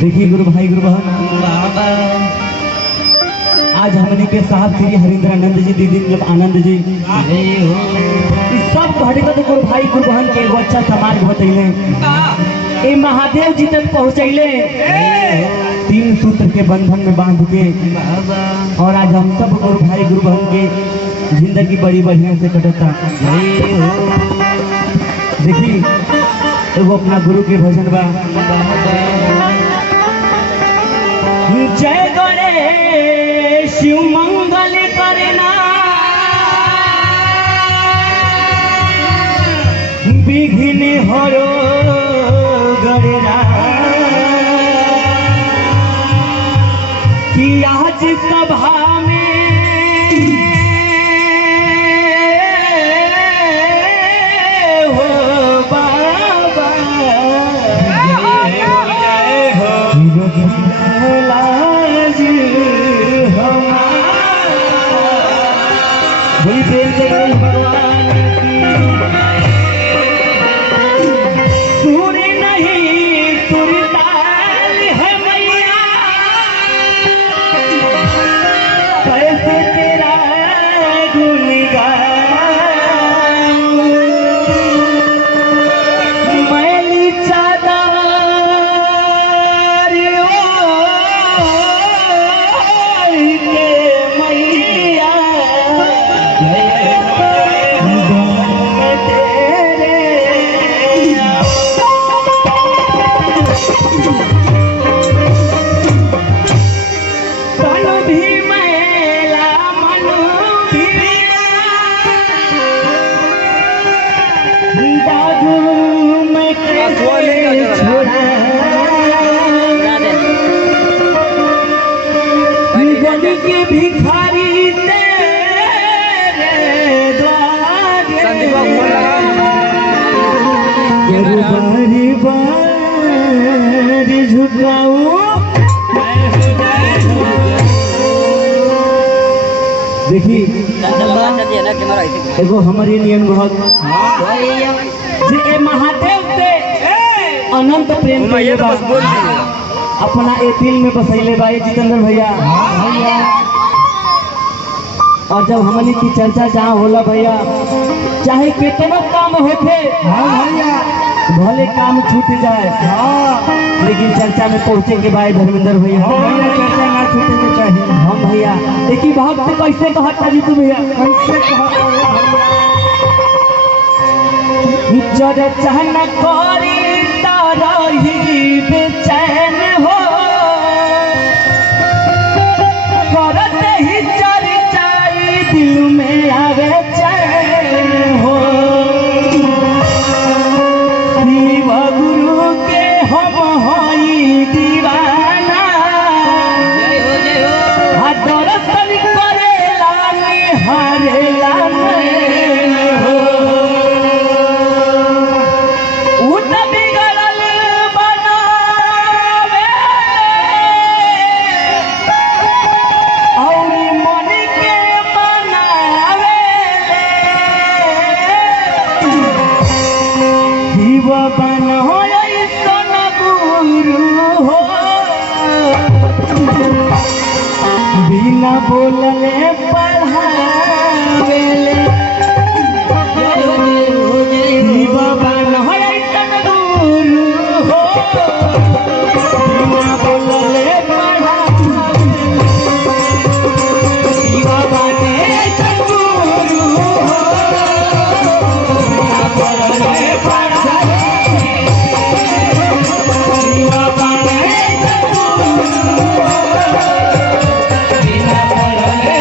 देखिए गुरु भाई गुरु बहन, आज हमने के साहब श्री हरिंद्रानंद जी दीदी मतलब आनंद जी सब हरिकत गुरु भाई गुरु बहन के एगो अच्छा समाज बतैले। ए महादेव जी तक पहुँचैले 3 सूत्र के बंधन में बांध के, और आज हम सब गुरु भाई गुरु बहन के जिंदगी बड़ी बढ़िया से कटता। देखिए एगो अपना गुरु के भजन बा, जय गणेश शिव मंगल करना, विघ्न हरो गणना, कि आज सभा में बड़ी प्रेम से सुर नहीं सुरताल है मैया, कैसे तेरा गुण गाऊं, मैली चादर के मैया, के भिखारी तेरे द्वारे बारी बारी झुकाऊं। देखी एगो हमारे नियन बहुत जी महादेव से अनंत प्रेम अपना ए दिल में बसैले भाई जितेंद्र भैया। और जब हमनी की चर्चा जहाँ होला भैया, चाहे कितना काम होखे भैया, भले काम छूट जाए लेकिन चर्चा में पहुँचे के बाद धर्मेंद्र भैया चर्चा ना छूटे के चाहिए। हम भैया देखिए भक्त कैसे कहता जी तू भैया, कैसे चर्चा न करी तरही बेचैन हो, करते ही चर्चाई दिल में आवे चैन हो, शिव गुरु के हम होई दीवाना, दर्शन करेला निहारेला हो, उठ बिगड़ल बनावे और मन के मनावे, शिव बनो ऐसन गुरु हो, बिना बोलले पढ़ावेले, शिव बनो ऐसन गुरु हो, बिना बोलले पढ़ावेले, शिव बनो ऐसन गुरु हो, बिना बोलले पढ़ावेले, शिव बनो ऐसन गुरु हो, बिना बोलले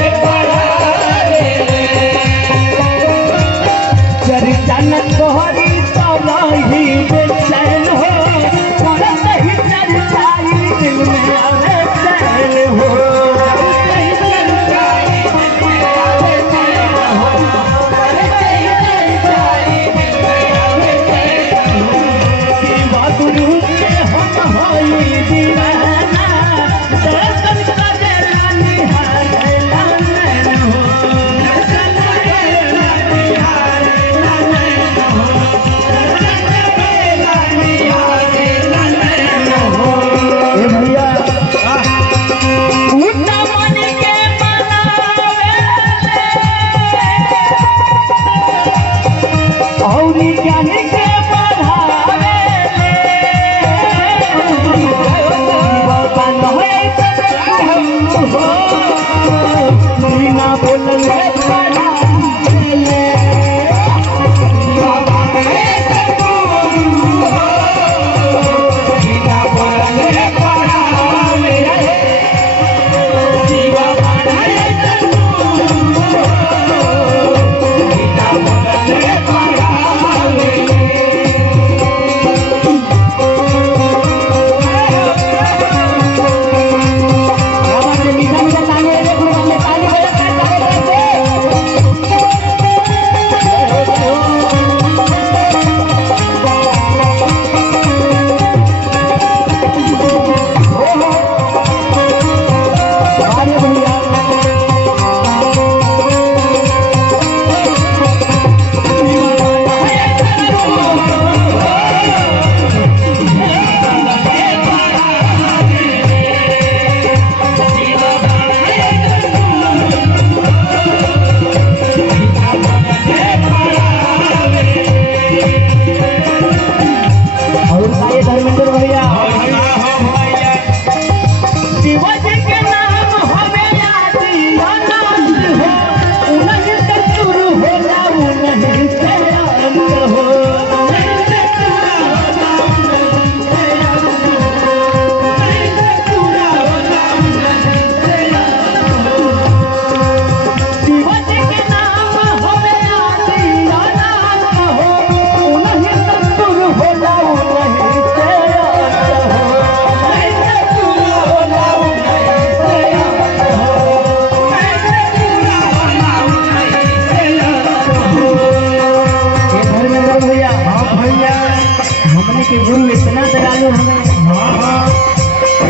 हमने के गुरु इतना दयालु हमें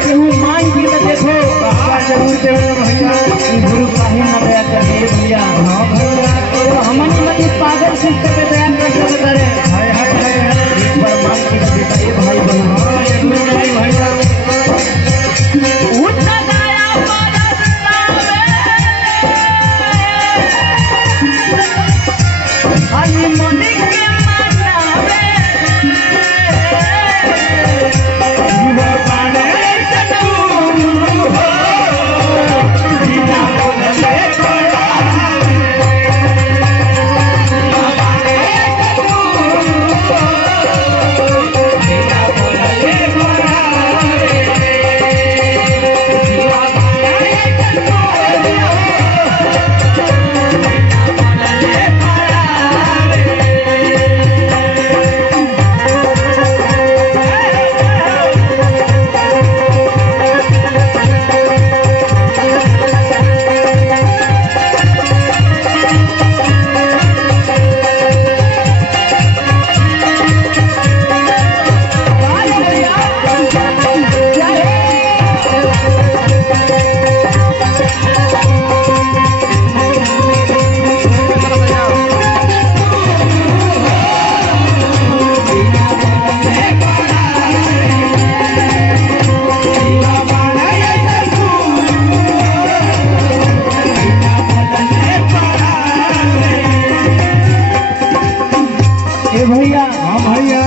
कि वो मान जी में देखो जरूर भैया गुरु काहे ना दया कर दे भैया। तो हमने मत पागल सिस्टम पे दया कर करे एक बार मान के बताइए भाई बहन उतना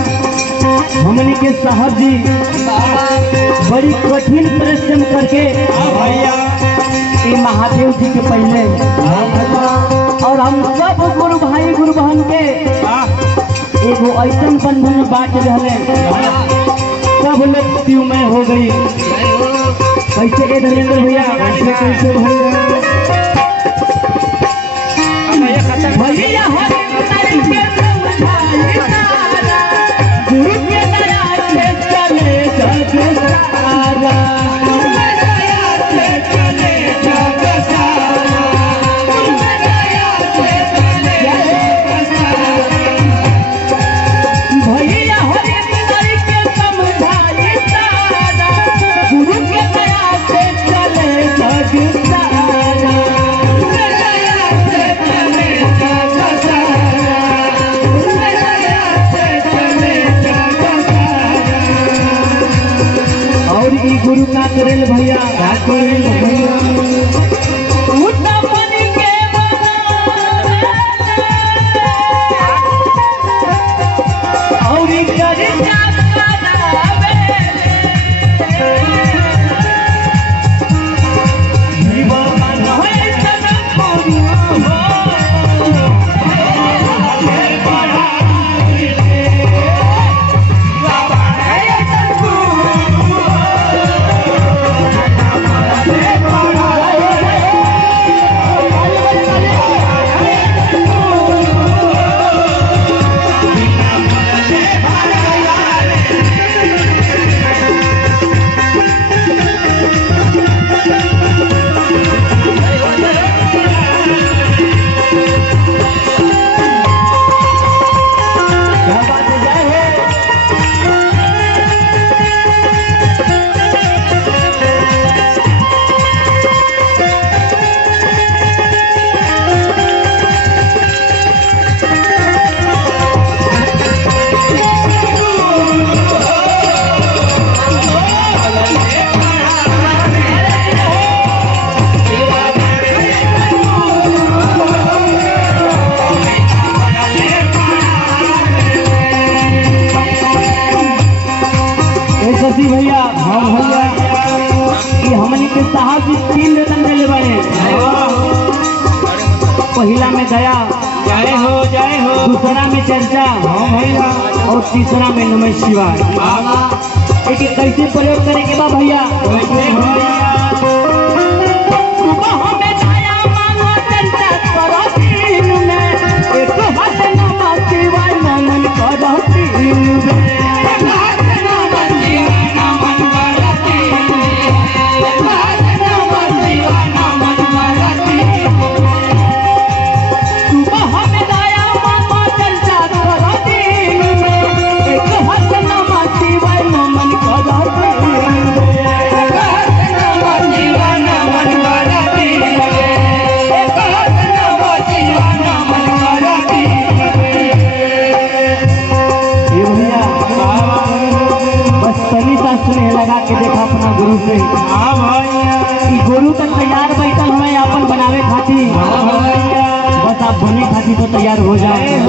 हमने के साहब जी बड़ी कठिन परिश्रम करके महादेव जी के पहले और हम सब गुरु भाई गुरु बहन के एगो ऐसा बंधन में बांट रहे सब लोग शिव में हो गई। कैसे के धर्मेंद्र भैया कैसे भैया गुरु के दया से चले जग सारा भैया हरि के समझाई सारा गुरु के दया से चले जग सारा गुरु का करेल भैया भैया हम भैया कि हमनी के साहब जी 3 रतन दिले बड़े पहला में दया जय हो दूसरा में चर्चा हम भैया और तीसरा में नमः शिवाय। एक कैसे प्रयोग करे के बा भैया स्नेह लगा के देखा अपना गुरु से। हाँ भैया। कि गुरु तो तैयार बैठल हमें अपन बनावे खातिर। हाँ भैया। बस आप बने खातिर तो तैयार हो जाए।